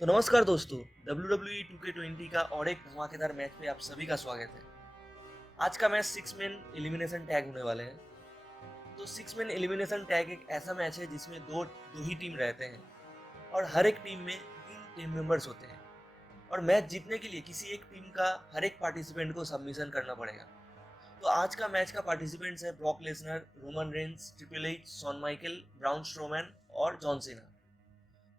तो नमस्कार दोस्तों, WWE 2k20 का और एक धमाकेदार मैच में आप सभी का स्वागत है। आज का मैच 6 मैन एलिमिनेशन टैग होने वाले हैं। तो 6 मैन एलिमिनेशन टैग एक ऐसा मैच है जिसमें दो ही टीम रहते हैं और हर एक टीम में 3 टीम मेंबर्स होते हैं और मैच जीतने के लिए किसी एक टीम का हर एक पार्टिसिपेंट को सबमिशन करना पड़ेगा। तो आज का मैच का पार्टिसिपेंट्स है Brock Lesnar, Roman Reigns, triple H, Shawn Michael, Braun Strowman और जॉन सीना।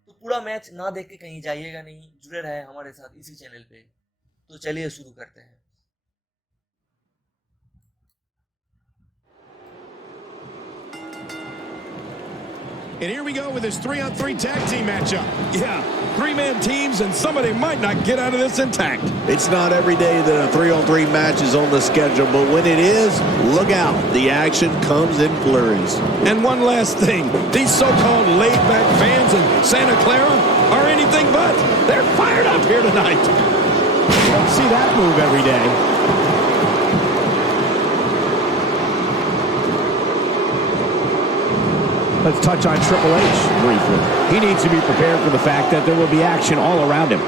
तो पूरा मैच ना देख के कहीं जाइएगा नहीं, जुड़े रहे हमारे साथ इसी चैनल पे। तो चलिए शुरू करते हैं। And here we go with this 3-on-3 tag team matchup. Yeah, 3-man teams, and somebody might not get out of this intact. It's not every day that a 3-on-3 match is on the schedule, but when it is, look out. The action comes in flurries. And one last thing, these so-called laid-back fans in Santa Clara are anything but. They're fired up here tonight. You don't see that move every day. Let's touch on Triple H briefly. He needs to be prepared for the fact that there will be action all around him.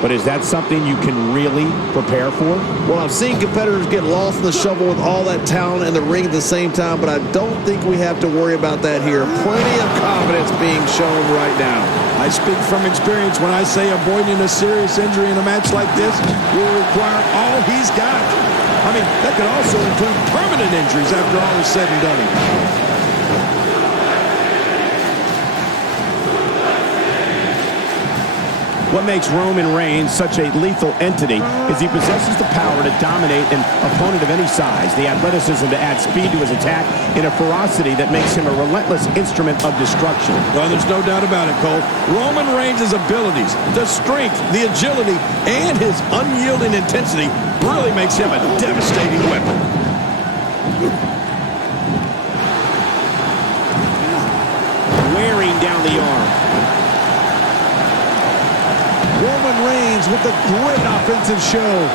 But is that something you can really prepare for? Well, I've seen competitors get lost in the shuffle with all that talent in the ring at the same time, but I don't think we have to worry about that here. Plenty of confidence being shown right now. I speak from experience when I say avoiding a serious injury in a match like this will require all he's got. I mean, that could also include permanent injuries after all is said and done. What makes Roman Reigns such a lethal entity is he possesses the power to dominate an opponent of any size, the athleticism to add speed to his attack, and a ferocity that makes him a relentless instrument of destruction. Well, there's no doubt about it, Cole. Roman Reigns' abilities, the strength, the agility, and his unyielding intensity really makes him a devastating weapon. Wearing down the arm. Roman Reigns with a great offensive show.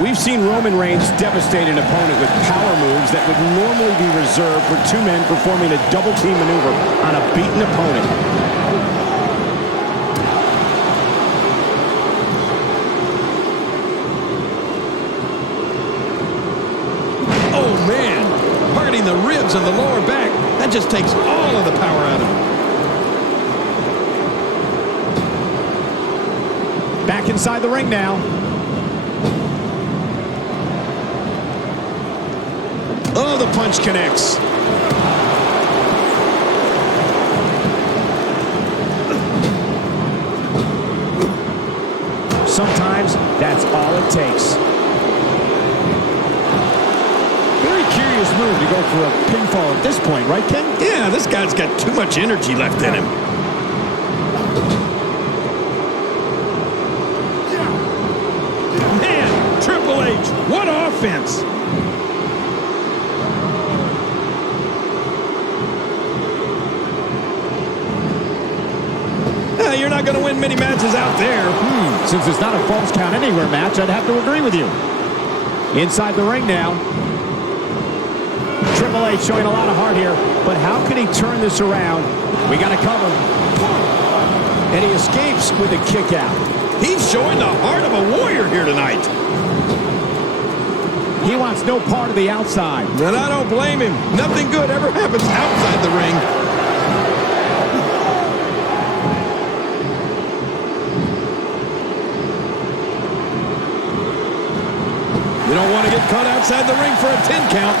We've seen Roman Reigns devastate an opponent with power moves that would normally be reserved for two men performing a double team maneuver on a beaten opponent. The ribs and the lower back, that just takes all of the power out of him. Back inside the ring now. Oh, the punch connects. Sometimes that's all it takes. Move to go for a pinfall at this point, right, Ken? Yeah, this guy's got too much energy left in him. Man, Triple H, what offense! You're not going to win many matches out there. Since it's not a false count anywhere match, I'd have to agree with you. Inside the ring now. Triple H showing a lot of heart here, but how can he turn this around? We got to cover. And he escapes with a kick out. He's showing the heart of a warrior here tonight. He wants no part of the outside. And I don't blame him. Nothing good ever happens outside the ring. You don't want to get caught outside the ring for a 10 count.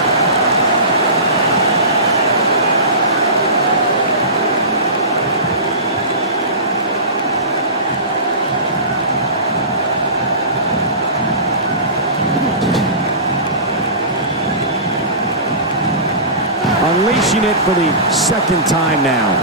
Unleashing it for the second time now.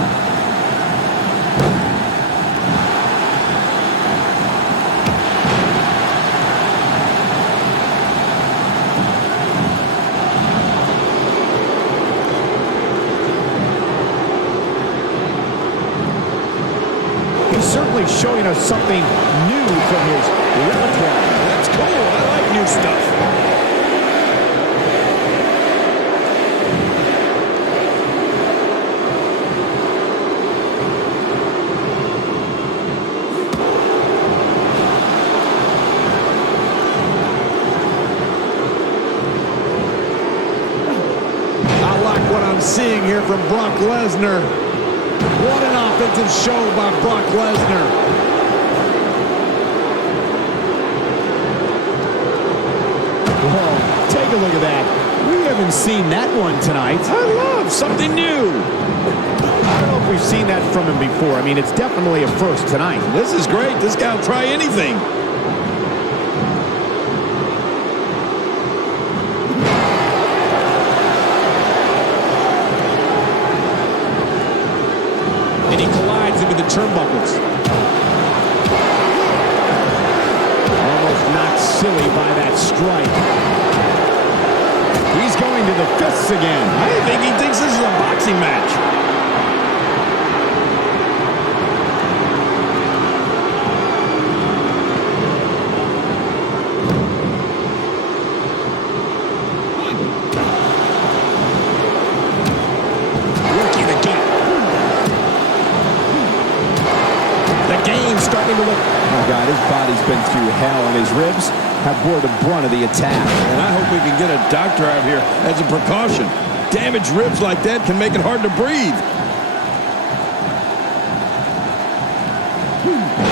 He's certainly showing us something new from his repertoire. That's cool. I like new stuff. What I'm seeing here from Brock Lesnar. What an offensive show by Brock Lesnar. Whoa, take a look at that. We haven't seen that one tonight. I love something new. I don't know if we've seen that from him before. I mean, it's definitely a first tonight. This is great. This guy will try anything. And he collides into the turnbuckles. Almost knocked silly by that strike. He's going to the fists again. I think he thinks this is a boxing match. Starting to look, oh God, his body's been through hell, and his ribs have bore the brunt of the attack. And I hope we can get a doctor out here as a precaution. Damaged ribs like that can make it hard to breathe.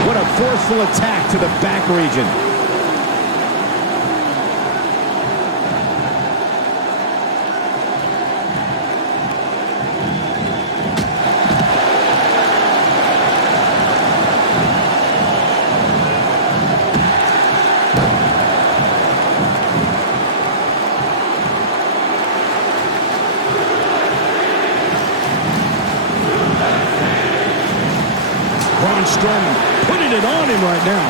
What a forceful attack to the back region. Strowman putting it on him right now.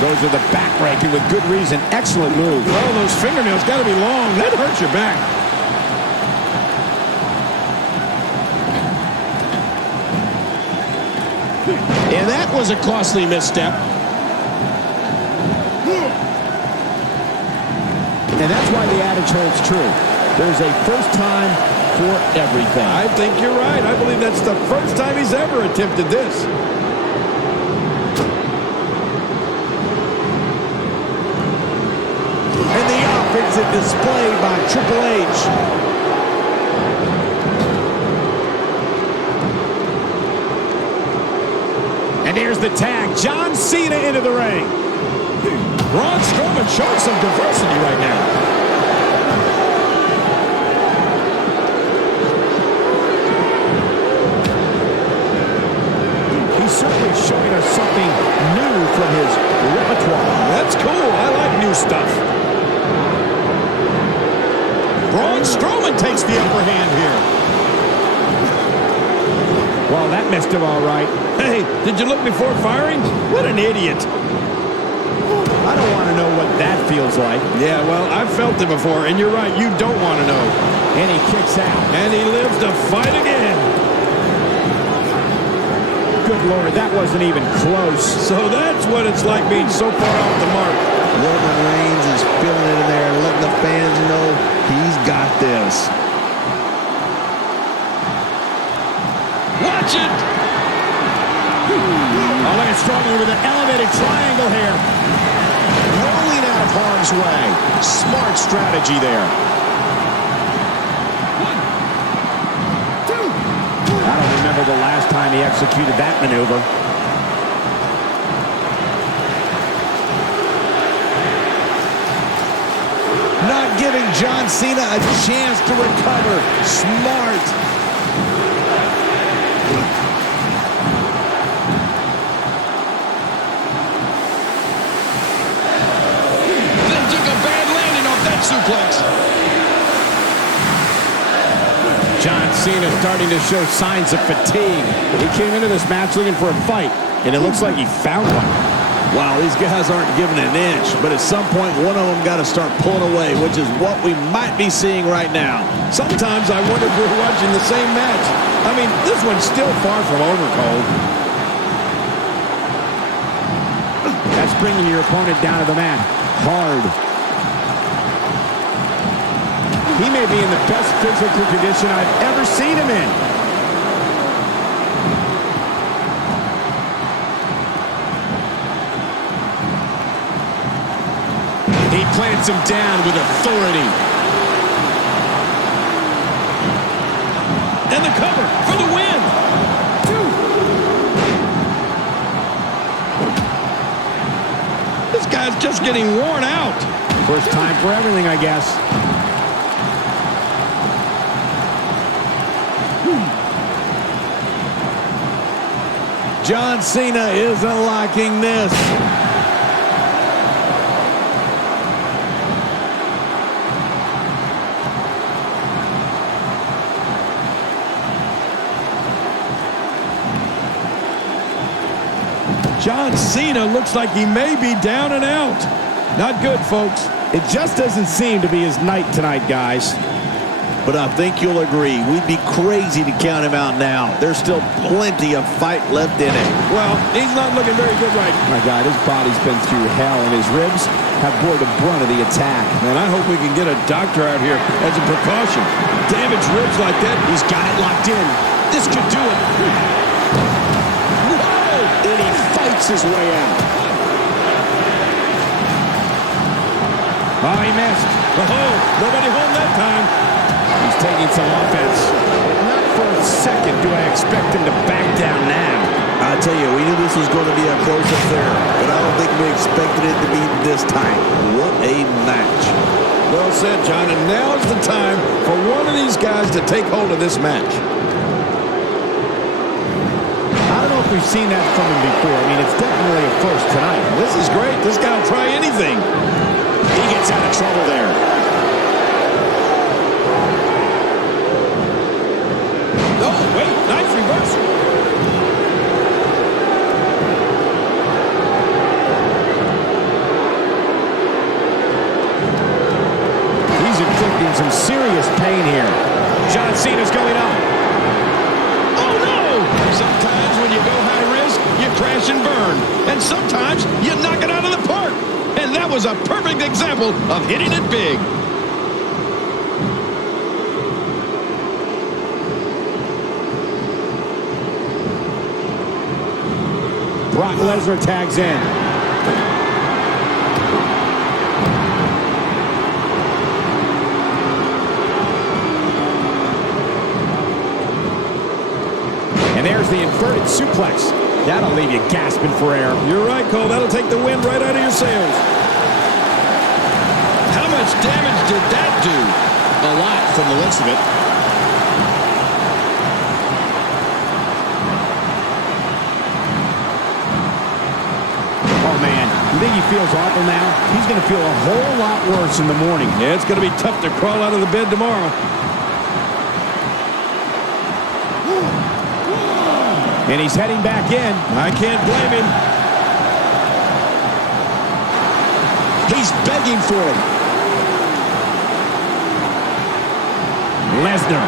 Goes to the back ranking with good reason. Excellent move. Oh, those fingernails got to be long. That hurts your back. And that was a costly misstep. And that's why the adage holds true. There's a first time for everything. I think you're right. I believe that's the first time he's ever attempted this. And the offensive display by Triple H. And here's the tag. John Cena into the ring. Braun Strowman showing some diversity right now. Certainly showing us something new from his repertoire. That's cool. I like new stuff. Braun Strowman takes the upper hand here. Well, that missed him all right. Hey, did you look before firing? What an idiot. I don't want to know what that feels like. Yeah, well, I've felt it before, and you're right, you don't want to know. And he kicks out. And he lives to fight again. Good Lord, that wasn't even close. So that's what it's like being so far off the mark. Roman Reigns is feeling it in there and letting the fans know he's got this. Watch it! Oh, look at Strowman with an elevated triangle here. Rolling out of harm's way. Smart strategy there. I don't remember the last time he executed that maneuver. Not giving John Cena a chance to recover. Smart. Then took a bad landing off that suplex. John Cena starting to show signs of fatigue. He came into this match looking for a fight, and it looks like he found one. Wow, these guys aren't giving an inch, but at some point, one of them got to start pulling away, which is what we might be seeing right now. Sometimes I wonder if we're watching the same match. I mean, this one's still far from over, Cole. bringing your opponent down to the mat hard. He may be in the best physical condition I've ever seen him in. He plants him down with authority. And the cover for the win. This guy's just getting worn out. First time for everything, I guess. John Cena isn't liking this. John Cena looks like he may be down and out. Not good, folks. It just doesn't seem to be his night tonight, guys. But I think you'll agree, we'd be crazy to count him out now. There's still plenty of fight left in him. Well, he's not looking very good right now. My God, his body's been through hell, and his ribs have bore the brunt of the attack. Man, I hope we can get a doctor out here as a precaution. Damaged ribs like that. He's got it locked in. This could do it. Whoa! And he fights his way out. Oh, he missed. Oh, nobody home that time. He's taking some offense. Not for a second do I expect him to back down now. I tell you, we knew this was going to be a close affair, but I don't think we expected it to be this tight. What a match. Well said, John, and now is the time for one of these guys to take hold of this match. I don't know if we've seen that from him before. I mean, it's definitely a first tonight. This is great. This guy will try anything. He gets out of trouble there. Oh, wait, nice reversal. He's inflicting some serious pain here. John Cena's going up. Oh, no! Sometimes when you go high risk, you crash and burn. And sometimes you knock it out of the park. And that was a perfect example of hitting it big. Brock Lesnar tags in. And there's the inverted suplex. That'll leave you gasping for air. You're right, Cole. That'll take the wind right out of your sails. How much damage did that do? A lot from the looks of it. Oh, man. You think he feels awful now? He's going to feel a whole lot worse in the morning. Yeah, it's going to be tough to crawl out of the bed tomorrow. And he's heading back in. I can't blame him. He's begging for it. Lesnar.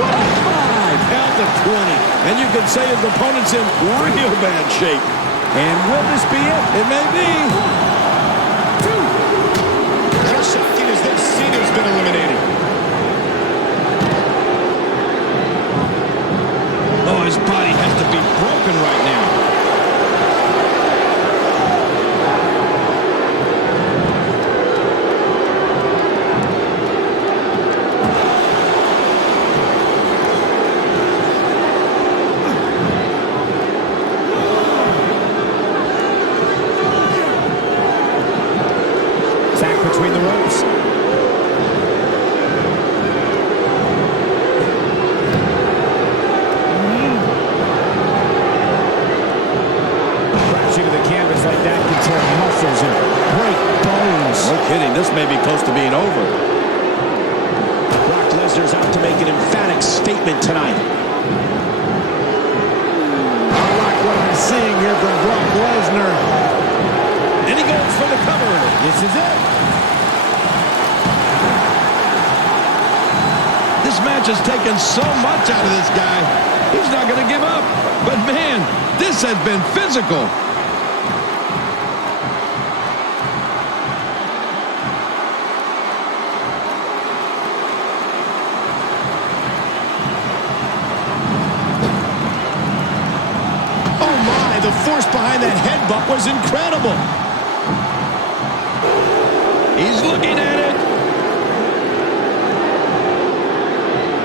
What a 5 out to 20. And you can say his opponent's in real bad shape. And will this be it? It may be. How shocking is this? Cena's been eliminated. Oh, his body has to be broken right now. Sack between the ropes. Like that can tear muscles and break bones. No kidding, this may be close to being over. Brock Lesnar's out to make an emphatic statement tonight. I like what I'm seeing here from Brock Lesnar. And he goes for the cover. This is it. This match has taken so much out of this guy. He's not going to give up. But, man, this has been physical. The force behind that headbutt was incredible. He's looking at it.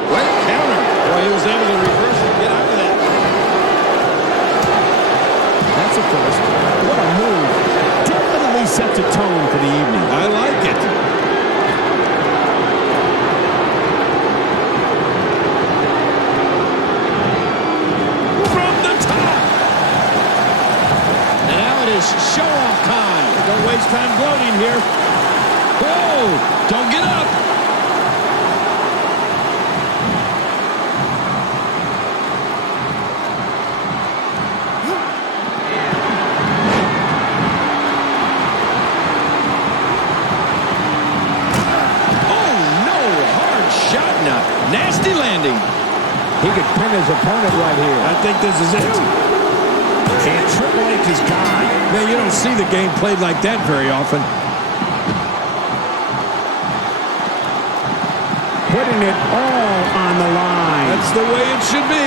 What a counter. Boy, he was able to reverse and get out of that. That's a first. What a move. Definitely sets a tone for the evening. I like it. Show-off time. Don't waste time gloating here. Whoa! Don't get up. Oh, no. Hard shot now. Nasty landing. He could pin his opponent right here. I think this is it. And Triple H is gone. Man, you don't see the game played like that very often. Putting it all on the line. That's the way it should be.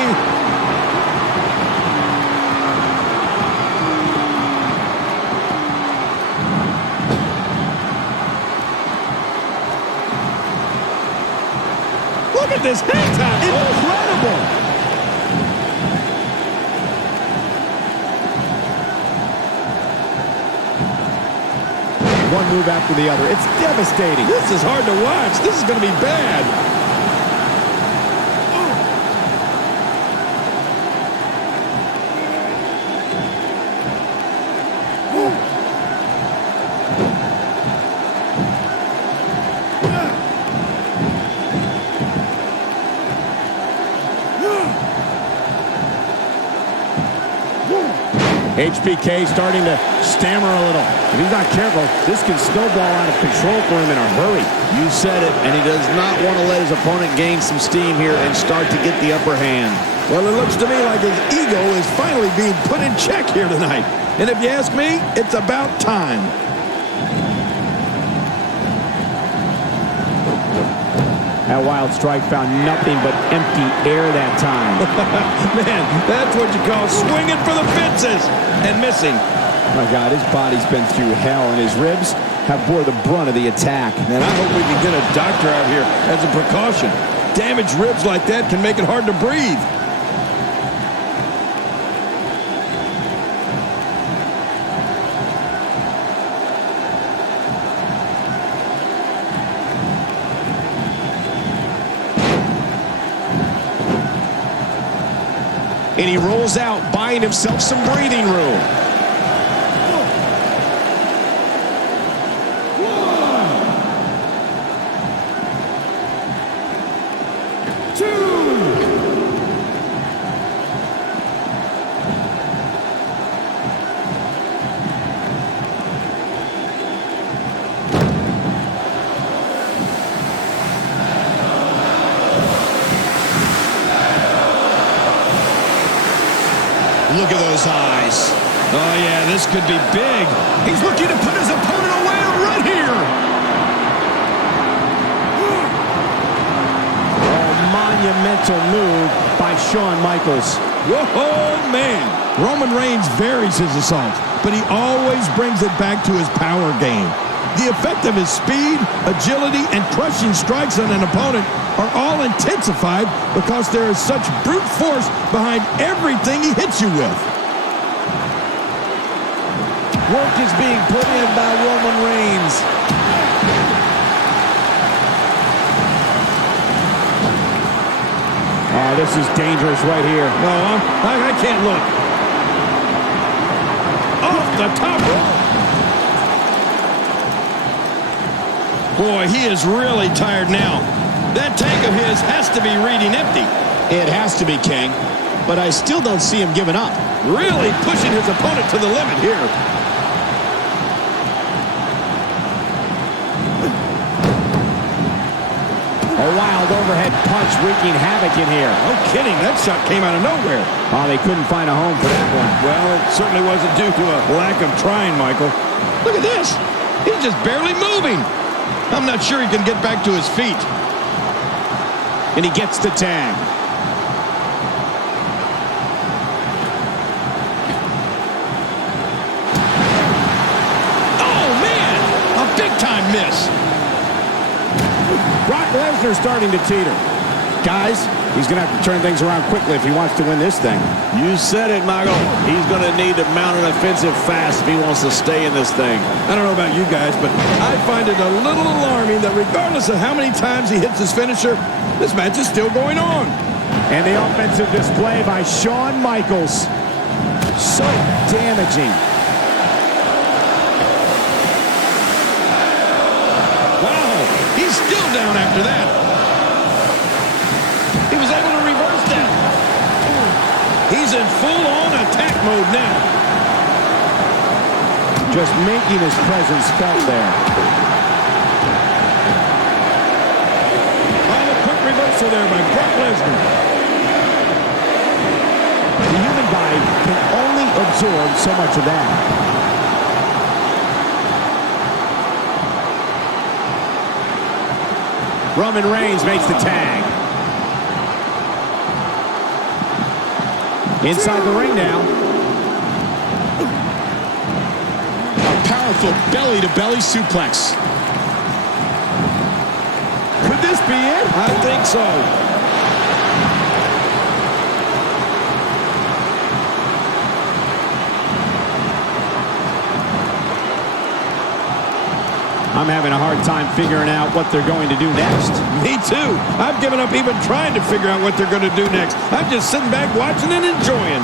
Look at this hang time. Incredible. One move after the other. It's devastating. This is hard to watch. This is going to be bad. HBK starting to stammer a little. If he's not careful, this can snowball out of control for him in a hurry. You said it, and he does not want to let his opponent gain some steam here and start to get the upper hand. Well, it looks to me like his ego is finally being put in check here tonight. And if you ask me, it's about time. That wild strike found nothing but empty air that time. Man, that's what you call swinging for the fences and missing. My God, his body's been through hell, and his ribs have bore the brunt of the attack. Man, I hope we can get a doctor out here as a precaution. Damaged ribs like that can make it hard to breathe. And he rolls out, buying himself some breathing room. Look at those eyes. Oh, yeah, this could be big. He's looking to put his opponent away right here. Oh, monumental move by Shawn Michaels. Whoa, man. Roman Reigns varies his assault, but he always brings it back to his power game. The effect of his speed, agility, and crushing strikes on an opponent are all intensified because there is such brute force behind everything he hits you with. Work is being put in by Roman Reigns. Oh, this is dangerous right here. No, I can't look. Off the top rope. Boy, he is really tired now. That tank of his has to be reading empty. It has to be, King, but I still don't see him giving up. Really pushing his opponent to the limit here. A wild overhead punch wreaking havoc in here. No kidding, that shot came out of nowhere. Oh, they couldn't find a home for that one. Well, it certainly wasn't due to a lack of trying, Michael. Look at this. He's just barely moving. I'm not sure he can get back to his feet. And he gets the tag. Oh, man! A big-time miss. Brock Lesnar starting to teeter. Guys, he's going to have to turn things around quickly if he wants to win this thing. You said it, Michael. He's going to need to mount an offensive fast if he wants to stay in this thing. I don't know about you guys, but I find it a little alarming that regardless of how many times he hits his finisher, this match is still going on. And the offensive display by Shawn Michaels. So damaging. Wow, he's still down after that. He was able to reverse that. He's in full-on attack mode now. Just making his presence felt there. Oh, a quick reversal there by Brock Lesnar. The human body can only absorb so much of that. Roman Reigns makes the tag. Inside the ring now. A powerful belly-to-belly suplex. Could this be it? I think so. I'm having a hard time figuring out what they're going to do next. Me too. I've given up even trying to figure out what they're going to do next. I'm just sitting back watching and enjoying.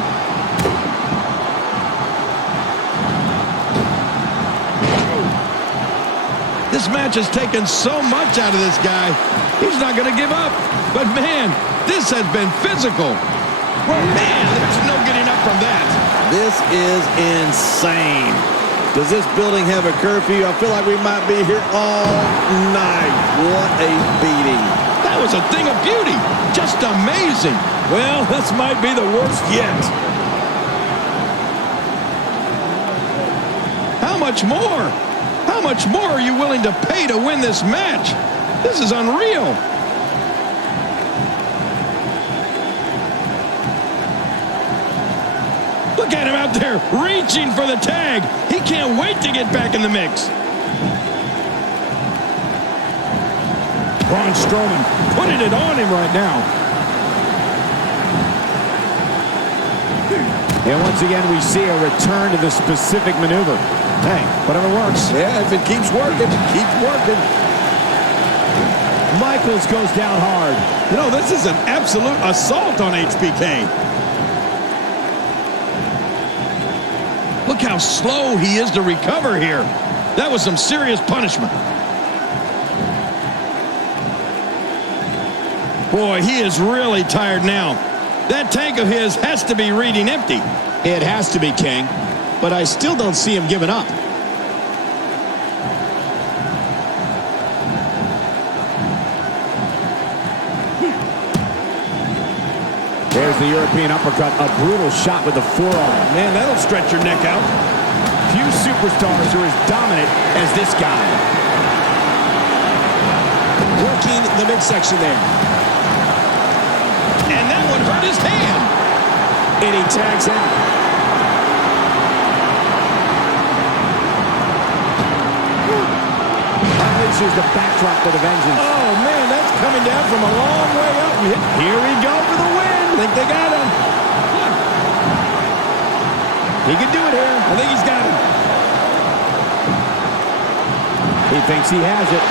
This match has taken so much out of this guy. He's not going to give up. But man, this has been physical. Well, man, there's no getting up from that. This is insane. Does this building have a curfew? I feel like we might be here all night. What a beating. That was a thing of beauty. Just amazing. Well, this might be the worst yet. How much more? How much more are you willing to pay to win this match? This is unreal. Look at him out there reaching for the tag. He can't wait to get back in the mix. Braun Strowman putting it on him right now. And once again, we see a return to the specific maneuver. Hey, whatever works. Yeah, if it keeps working, keep working. Michaels goes down hard. You know, this is an absolute assault on HBK. Look how slow he is to recover here. That was some serious punishment. Boy, he is really tired now. That tank of his has to be reading empty. It has to be, King. But I still don't see him giving up. There's the European uppercut, a brutal shot with the forearm. Man, that'll stretch your neck out. Few superstars are as dominant as this guy. Working the midsection there. And that one hurt his hand. And he tags out. Unleashes the backdrop with a vengeance. Oh, man, that's coming down from a long way up. Here we go for the win. I think they got him. He can do it here. I think he's got him. He thinks he has it.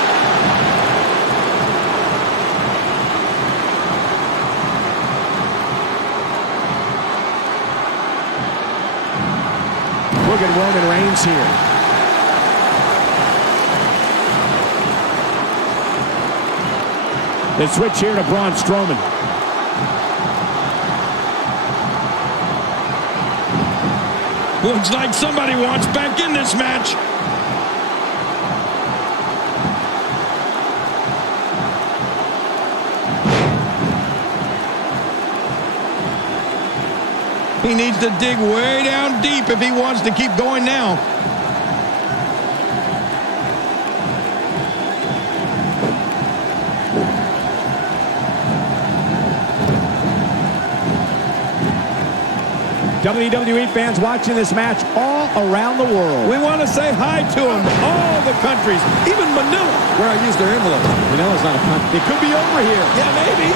Look at Roman Reigns here. They switch here to Braun Strowman. Looks like somebody wants back in this match. needs to dig way down deep if he wants to keep going now. WWE fans watching this match all around the world. We want to say hi to them, all the countries, even Manila, where I used their envelope. Manila's not a country. It could be over here. Yeah, maybe.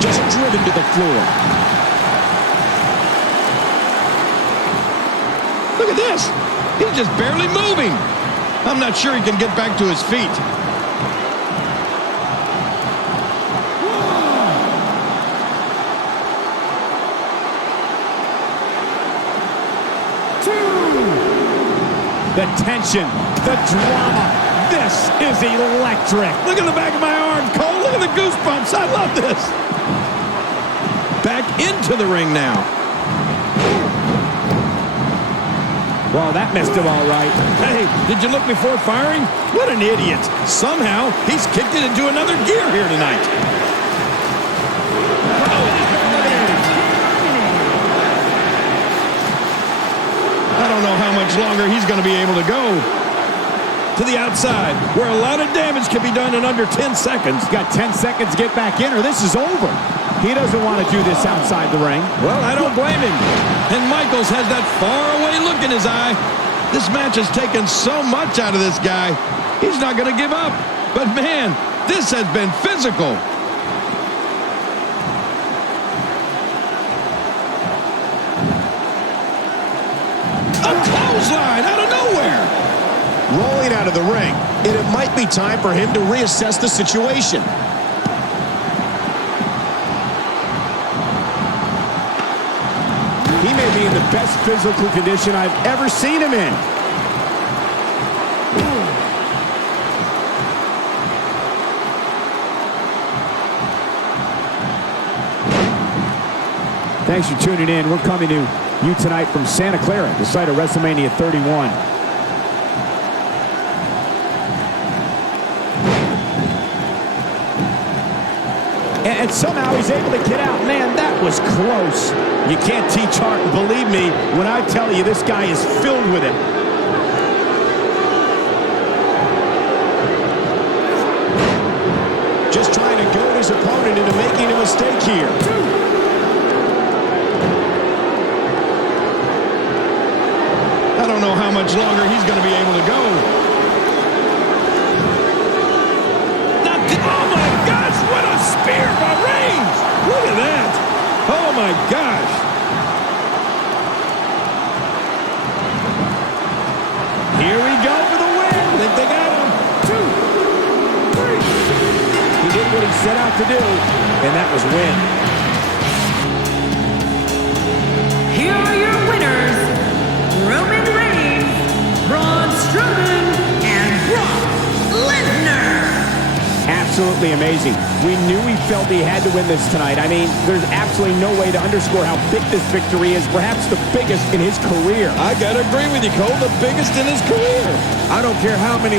Just driven to the floor. Look at this. He's just barely moving. I'm not sure he can get back to his feet. The tension, the drama. This is electric. Look at the back of my arm, Cole. Look at the goosebumps. I love this. Back into the ring now. Well, that missed him all right. Hey, did you look before firing? What an idiot. Somehow, he's kicked it into another gear here tonight. I don't know how much longer he's going to be able to go. To the outside, where a lot of damage can be done in under 10 seconds. He's got 10 seconds to get back in or this is over. He doesn't want to do this outside the ring. Well, I don't blame him. And Michaels has that faraway look in his eye. This match has taken so much out of this guy. He's not going to give up. But man, this has been physical. A clothesline out of nowhere. Rolling out of the ring, and it might be time for him to reassess the situation. He may be in the best physical condition I've ever seen him in. Thanks for tuning in. We're coming to you tonight from Santa Clara, the site of WrestleMania 31. And somehow he's able to get out. Man, that was close. You can't teach heart. Believe me when I tell you this guy is filled with it. Just trying to goad his opponent into making a mistake here. I don't know how much longer he's going to be able to go. Oh my gosh, what a spear by Reigns! Look at that! Oh my gosh! Here we go for the win. I think they got him. 2, 3. He did what he set out to do, and that was win. Here are your winners, Roman Reigns, Braun Strowman, and Brock Lesnar. Absolutely amazing. We knew he felt he had to win this tonight. I mean, there's absolutely no way to underscore how big this victory is, perhaps the biggest in his career. I gotta agree with you, Cole, the biggest in his career. I don't care how many